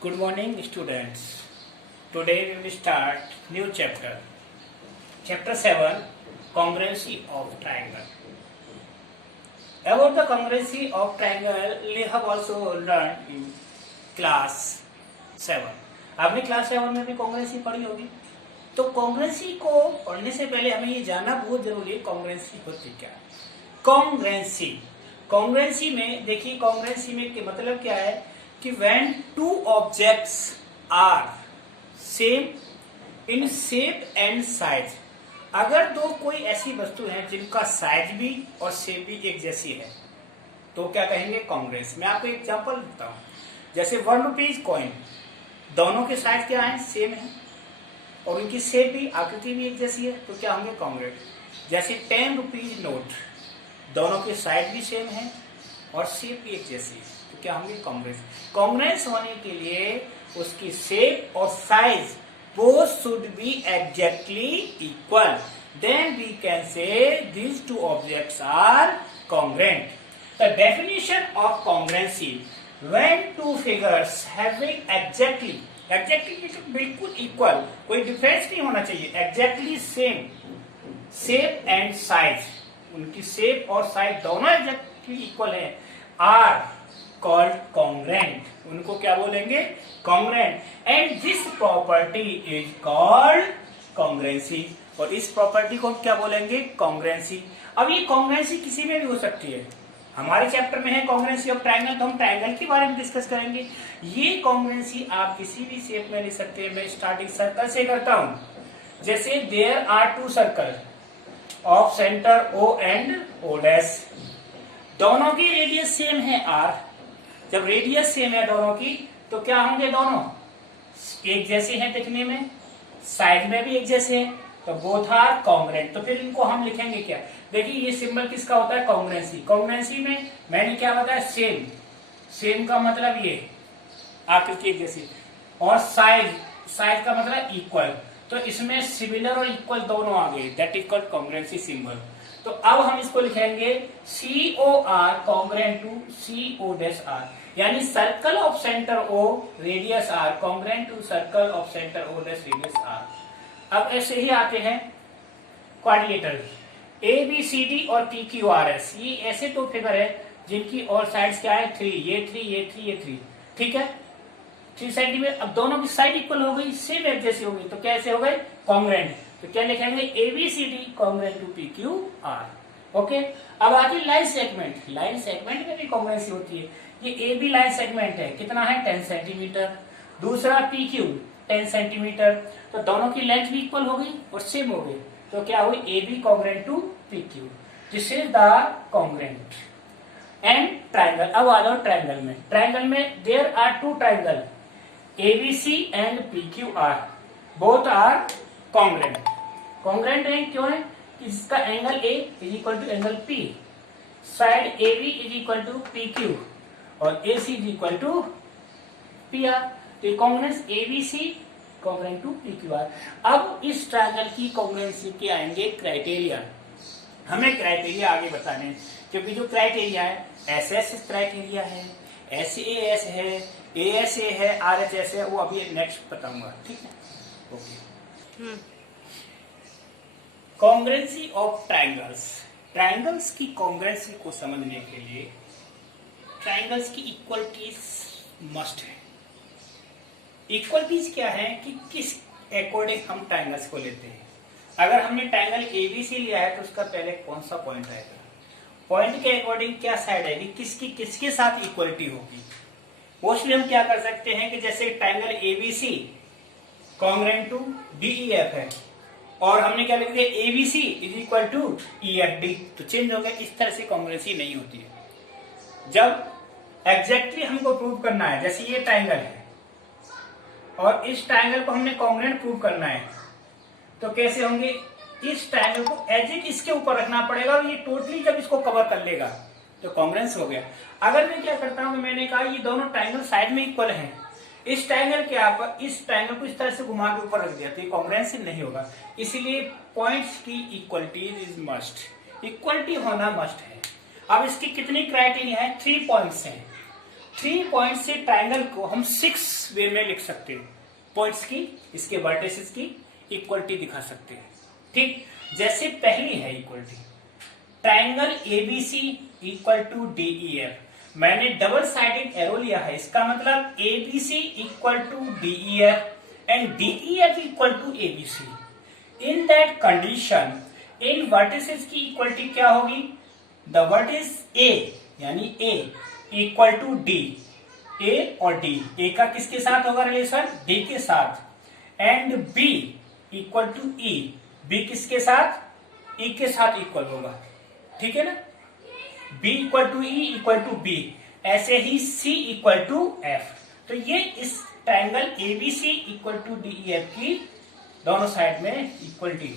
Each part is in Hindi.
Good morning, students. Today we will start new chapter. Chapter 7, Congruency of Triangle. About the congruency of triangle, we have also learned in class 7. आपने क्लास 7 में भी कॉन्ग्रेंसी पढ़ी होगी. तो कॉन्ग्रेंसी को पढ़ने से पहले हमें ये जानना बहुत जरूरी है कॉन्ग्रेंसी होती क्या है. कॉन्ग्रेंसी में देखिए, कॉन्ग्रेंसी में के मतलब क्या है कि when two objects are same in shape and size, अगर दो कोई ऐसी वस्तु है जिनका साइज भी और शेप भी एक जैसी है तो क्या कहेंगे कॉन्ग्रेंस. मैं आपको एग्जांपल देता हूँ. जैसे 1 रुपीज कॉइन, दोनों के साइज क्या है, सेम है और उनकी शेप भी, आकृति भी एक जैसी है, तो क्या होंगे कॉन्ग्रेंट. जैसे 10 रुपीज नोट, दोनों के साइज भी सेम है और शेप भी एक जैसी है, तो क्या होंगे कॉन्ग्रेंस. कॉन्ग्रेंस होने के लिए उसकी शेप और size both should be exactly equal, then we can say these two objects are congruent. The definition of congruency: when two figures having exactly बिल्कुल इक्वल, कोई डिफरेंस नहीं होना चाहिए, exactly same shape and size, उनकी शेप और साइज दोनों exactly इक्वल है, are called congruent. उनको क्या बोलेंगे, congruent. And this property is called congruency. और इस प्रॉपर्टी को क्या बोलेंगे, congruency. अब ये congruency किसी में भी हो सकती है. हमारे चैप्टर में है congruency ऑफ ट्राइंगल, तो हम ट्राइंगल के बारे में डिस्कस करेंगे. ये congruency आप किसी भी शेप में ले सकते हैं. मैं स्टार्टिंग सर्कल से करता हूं. जैसे there are two circles of center O and O dash. दोनों की रेडियस सेम है r. जब रेडियस सेम है दोनों की तो क्या होंगे, दोनों एक जैसे हैं दिखने में, साइज में भी एक जैसे हैं, तो बोथ आर कॉन्ग्रुएंट. तो फिर इनको हम लिखेंगे क्या, देखिए ये सिंबल किसका होता है, कॉन्ग्रुएंसी. कॉन्ग्रुएंसी में मैंने क्या बताया, सेम का मतलब ये आकृति एक जैसी, और साइज का मतलब इक्वल. तो इसमें सिमिलर और इक्वल दोनों आ गए, that is called congruency symbol. तो अब हम इसको लिखेंगे COR congruent to CO dash R, यानी circle of centre O radius R congruent to circle of centre O dash radius R. अब ऐसे ही आते हैं क्वाड्रिलेटरल, ABCD और PQRS. ये ऐसे दो फिगर है जिनकी और साइड्स क्या है, 3, ये 3, ये 3, ये 3, ठीक है, 3 सेंटीमीटर. अब दोनों की साइड इक्वल हो गई, सेम एक जैसी हो गई, तो कैसे हो गए, कॉन्ग्रुएंट. तो क्या लिखेंगे, ABCD congruent to PQR. Okay. अब आती लाइन सेगमेंट. लाइन सेगमेंट में भी कॉन्ग्रुएंसी होती है. ये AB लाइन सेगमेंट है, कितना है, 10 सेंटीमीटर. दूसरा PQ 10 सेंटीमीटर. तो दोनों की लेंथ भी इक्वल हो गई और सेम हो गई, तो क्या हुई, AB congruent to PQ. This is the congruent. And triangle. अब आ जाओ ट्राइंगल में. ट्राइंगल में there are two triangle ABC and PQR, both are congruent. Congruent है क्यों है, इसका angle A is equal to angle P, side AB is equal to PQ और AC is equal to PR. तो congruence ABC congruent to PQR. अब इस ट्रायंगल की कॉन्ग्रुएंसी के आएंगे क्राइटेरिया. हमें क्राइटेरिया आगे बताने हैं, क्योंकि जो क्राइटेरिया है, SS क्राइटेरिया है, SAS है, ASA है, RHS है, वो अभी नेक्स्ट बताऊंगा, ठीक है. Okay. Congruency of triangles. Triangles की कॉन्ग्रुएंसी को समझने के लिए ट्राइंगल्स की इक्वलिटीज मस्ट है. इक्वलिटीज क्या है कि किस अकॉर्डिंग हम ट्राइंगल्स को लेते हैं. अगर हमने ट्राइंगल ABC लिया है तो उसका पहले कौन सा पॉइंट आएगा, पॉइंट के अकॉर्डिंग क्या साइड आएगी, किसकी किसके साथ इक्वलिटी होगी. मोस्टली हम क्या कर सकते हैं कि जैसे triangle ABC congruent to DEF है और हमने क्या लिख दिया, ABC is equal to EFD, तो चेंज हो गया. इस तरह से कॉन्ग्रुएंसी नहीं होती है. जब एग्जैक्टली हमको प्रूव करना है, जैसे ये ट्राइंगल है और इस ट्राइंगल को हमने कॉन्ग्रुएंट प्रूव करना है, तो कैसे होंगे, इस ट्राइंगल को एज इट इसके ऊपर रखना पड़ेगा और ये टोटली जब इसको कवर कर लेगा तो कॉन्ग्रुएंस हो गया. अगर मैं क्या करता हूं, मैंने कहा ये दोनों ट्राइंगल साइड में इक्वल हैं, इस ट्रायंगल के आप इस ट्रायंगल को इस तरह से घुमा के ऊपर रख दिया तो ये कॉन्ग्रुएंस नहीं होगा. इसीलिए पॉइंट्स की इक्वलिटी इज मस्ट, इक्वलिटी होना मस्ट है. अब इसकी कितनी क्राइटेरिया है, 3 पॉइंट्स हैं. 3 पॉइंट से ट्राइंगल को हम 6 वे में लिख सकते हैं। पॉइंट्स की, इसके वर्टिसेस की इक्वलिटी दिखा सकते हैं। ठीक, जैसे पहली है equality, triangle ABC equal to DEF. मैंने डबल साइडेड एरो लिया है, इसका मतलब ABC equal to DEF and DEF equal to ABC. In that condition इन वर्टिसेस की इक्वलिटी क्या होगी? द वर्टिस ए यानी A equal to D, A और डी, ए का किसके साथ होगा रिलेशन? डी के साथ, and B equal to E, B किसके साथ? ई के साथ इक्वल होगा। ठीक है ना? B equal to E equal to B, ऐसे ही सी इक्वल टू एफ। तो ये इस triangle ABC equal to DEF की दोनों साइड में इक्वलिटी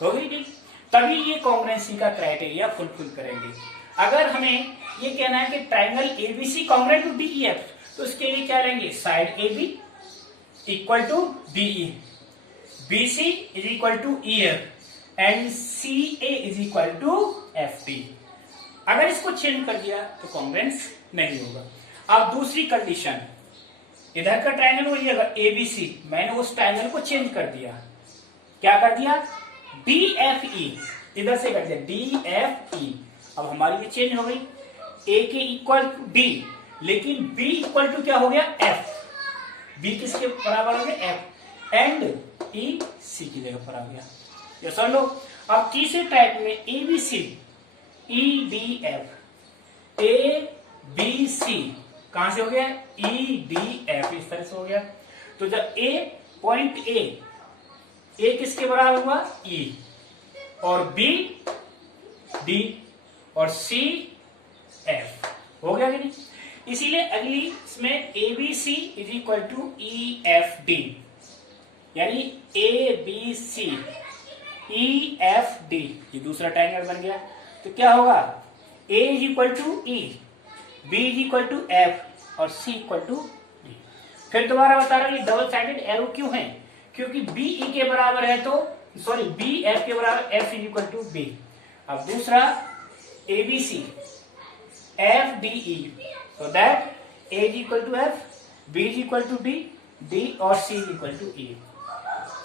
होगी ठीक, तभी ये कॉन्ग्रुएंसी का क्राइटेरिया फुलफिल करेंगे। अगर हमें ये कहना है कि triangle ABC congruent to DEF, तो इसके लिए क्या लेंगे? Side A B equal to DE, BC is equal to EF and C A is equal to F T. अगर इसको चेंज कर दिया तो कॉन्ग्रुएंस नहीं होगा। अब दूसरी कंडीशन, इधर का ट्राइंगल वही है एबीसी, मैंने उस ट्राइंगल को चेंज कर दिया। क्या कर दिया? डी एफ ई, इधर से कर दिया डी एफ ई। अब हमारी ये चेंज हो गई, ए के इक्वल टू डी, लेकिन बी इक्वल टू क्या हो गया? एफ। बी किसके बराबर हो गया? एफ, एंड ई सी की जगह पर आ गया। ये सुन लो। अब तीसरे टाइप में ABC E D F, A B C कहां से हो गया? ई डी एफ, इस तरह से हो गया। तो जब ए पॉइंट ए किसके बराबर हुआ? ई, और बी डी, और सी एफ, हो गया कि नहीं? इसीलिए अगली इसमें ABC is equal to E F D, यानी A B C E F D, ये दूसरा ट्रायंगल बन गया। तो क्या होगा? A is equal to E, B is equal to F और सी इक्वल टू डी। फिर दोबारा बता रहा हूं, ये डबल साइडेड एरो क्यों है? क्योंकि बी ई के बराबर है तो सॉरी बी एफ के बराबर, F is equal to B. अब दूसरा ABC F D E, so that A is equal to F, B is equal to D, D और C is equal to E.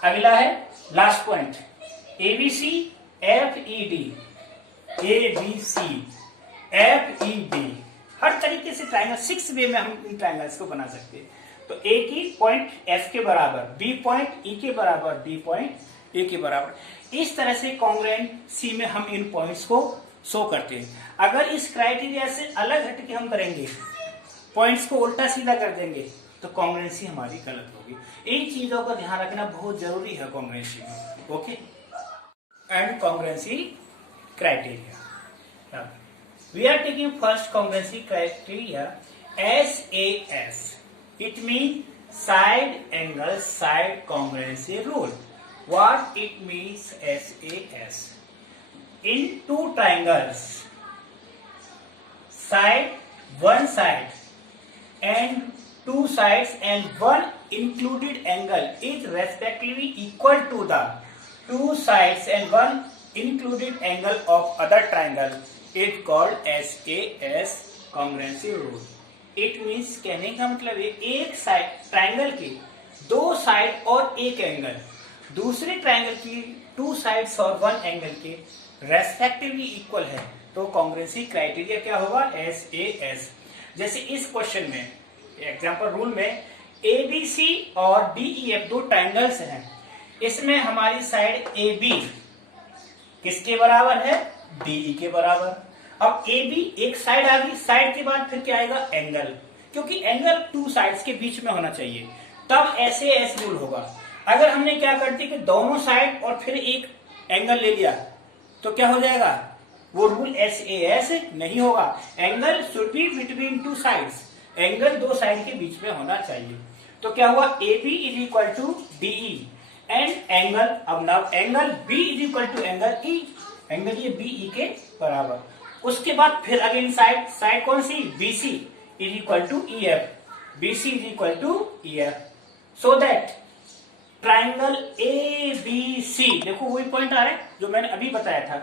अगला है last point, ABC F E D, A B C F E D. हर तरीके से ट्राइंगल 6 वे में हम इन ट्राइंगल्स को बना सकते हैं। तो ए की पॉइंट एफ के बराबर, बी पॉइंट ई के बराबर, डी पॉइंट ए के बराबर। इस तरह से कॉन्ग्रुएंट सी में हम इन पॉइंट्स को शो करते हैं। अगर इस क्राइटेरिया से अलग हटके हम करेंगे, पॉइंट्स को उल्टा सीधा कर देंगे, तो कॉन्ग्रुएंसी हमारी गलत होगी। इन चीजों का ध्यान रखना बहुत जरूरी है कॉन्ग्रुएंसी में। Okay, and congruency criteria. We are taking first congruency criteria SAS। It means side angle side congruency rule. What it means SAS? In two triangles, one side and two sides and one included angle is respectively equal to the two sides and one included angle of other triangle is called SAS congruency rule. It means, कहने का मतलब है एक साइड ट्राइंगल के 2 साइड और एक एंगल, दूसरे ट्राइंगल की 2 साइड्स और 1 एंगल के रेस्पेक्टिवली इक्वल है, तो कॉन्ग्रुएंसी क्राइटेरिया क्या होगा? SAS। जैसे इस क्वेश्चन में एग्जांपल रूल में ABC और DEF 2 ट्राइंगल्स हैं, इसमें हमारी साइड AB किसके बराबर है? DE के बराबर। अब ए बी एक साइड आ गई, साइड के बाद फिर क्या आएगा? एंगल, क्योंकि एंगल 2 साइड्स के बीच में होना चाहिए, तब SAS रूल होगा। अगर हमने क्या कर दिया कि दोनों साइड और फिर एक एंगल ले लिया, तो क्या हो जाएगा? वो रूल SAS नहीं होगा। Angle should be between 2 sides, angle 2 side के बीच में होना चाहिए। तो क्या हुआ? AB is equal to DE and angle, अब now angle B is equal to angle E, angle ये BE के बराबर। उसके बाद फिर अगेन साइड कौन सी? BC is equal to EF, BC is equal to EF, so that triangle ABC, देखो वही पॉइंट आ रहे हैं जो मैंने अभी बताया था,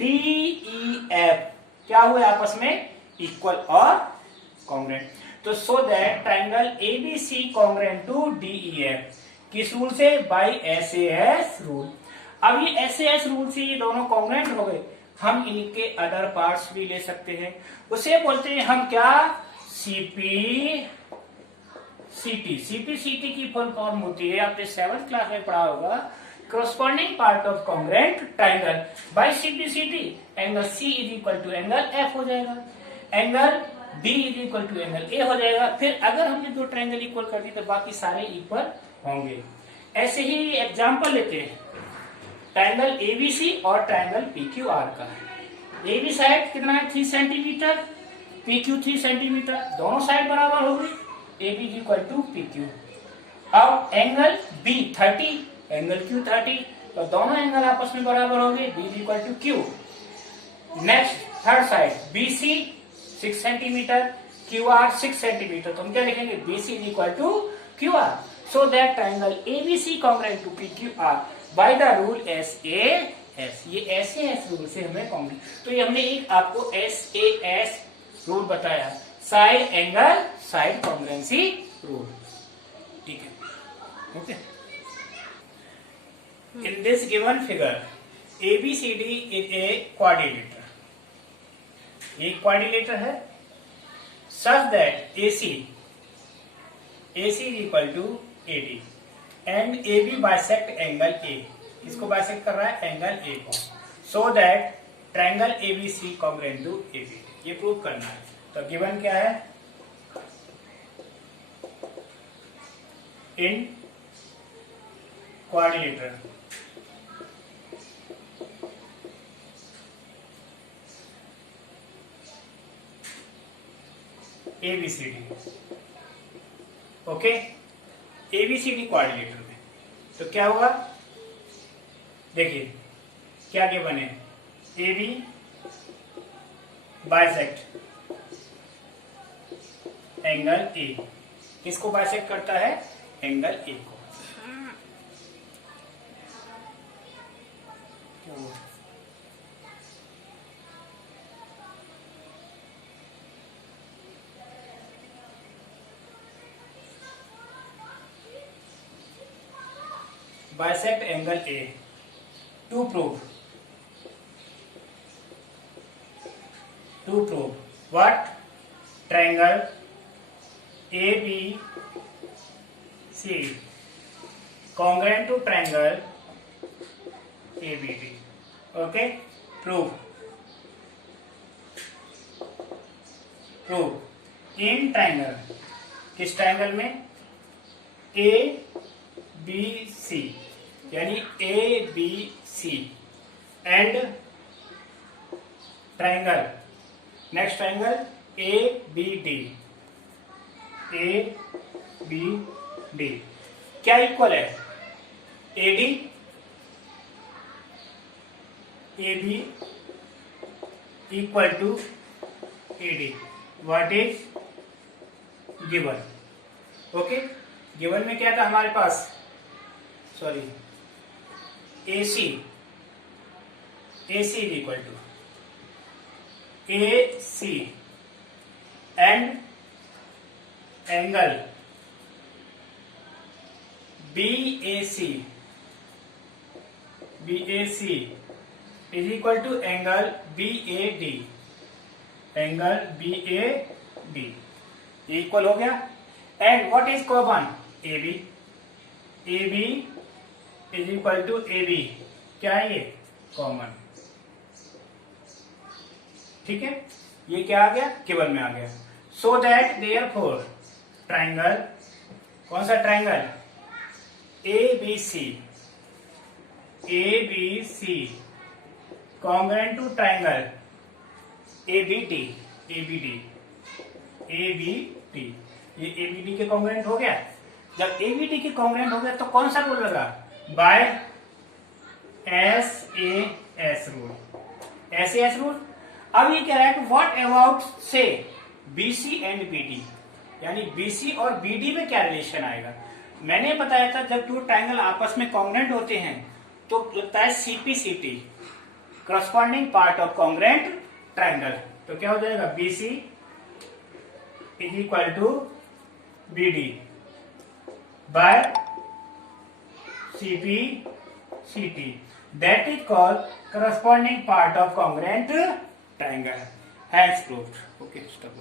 DEF क्या हुए? आपस में इक्वल और कॉन्ग्रुएंट। तो so that triangle ABC congruent to DEF, किस रूल से? By SAS rule. अब ये एसएएस रूल से ये दोनों कॉन्ग्रुएंट हो गए, हम इनके अदर पार्ट्स भी ले सकते हैं, उसे बोलते हैं हम क्या? सीपी सीटी की फुल फॉर्म होती है, आपने 7th क्लास में पढ़ा होगा, corresponding part of congruent triangle by CPCT, angle C is equal to angle F हो जाएगा, angle B is equal to angle A हो जाएगा। फिर अगर हमने दो ट्रायंगल इक्वल कर दी तो बाकी सारे इक्वल होंगे। ऐसे ही एग्जांपल लेते हैं ट्रायंगल ABC और ट्रायंगल PQR का। AB साइड कितना है? 3 सेंटीमीटर, PQ 3 सेंटीमीटर, दोनों साइड बराबर हो गई, AB is equal to PQ। अब एंगल B 30, एंगल Q 30, तो दोनों एंगल आपस में बराबर हो गए, B is equal to Q। Next third side BC 6 centimetre, QR 6 centimetre, तो हम क्या लिखेंगे? BC is equal to QR। So that triangle ABC congruent to PQR by the rule SAS। ये SAS रूल से हमें कॉन्ग्रुएंट, तो ये हमने एक आपको SAS रूल बताया, side angle side congruency rule. ठीक है, okay. In this given figure, ABCD is a quadrilateral. एक quadrilateral है, such that AC is equal to AD and AB bisect angle A. इसको bisect कर रहा है एंगल A को, so that triangle ABC congruent to AB. ये प्रूव करना है। तो गिवन क्या है? In quadrilateral ABCD, okay, ABCD quadrilateral में तो क्या होगा? देखिए क्या गिवन है? AB बाइसेक्ट एंगल A, किसको बाइसेक्ट करता है? एंगल A को। bisect angle A to prove what? Triangle ABC congruent to triangle ABD. Okay, prove in triangle, किस ट्रायंगल में? ABC, यानी ABC and triangle, next triangle ABD क्या इक्वल है? AB equal to AD, what is given? Okay, given में क्या था हमारे पास? Sorry, AC is equal to AC and angle BAC is equal to angle BAD, ये इक्वल हो गया। And what is common? AB is equal to AB, क्या है ये? कॉमन। ठीक है, ये क्या आ गया? गिवन में आ गया। सो दैट देयरफॉर ट्रायंगल, कौन सा triangle? ABC congruent to triangle ABD, ये ABD के कॉन्ग्रुएंट हो गया। जब ABD के कॉन्ग्रुएंट हो गया तो कौन सा रूल लगा? By SAS rule. अब ये कह रहा है कि what about say BC and BD, यानी BC और BD में क्या रिलेशन आएगा? मैंने बताया था जब दो ट्रायंगल आपस में कॉन्ग्रुएंट होते हैं तो लगता है CPCT, corresponding part of congruent triangle. तो क्या हो जाएगा? BC is equal to BD by CP CT. That is called corresponding part of congruent triangle. Hence proved. Okay, stop.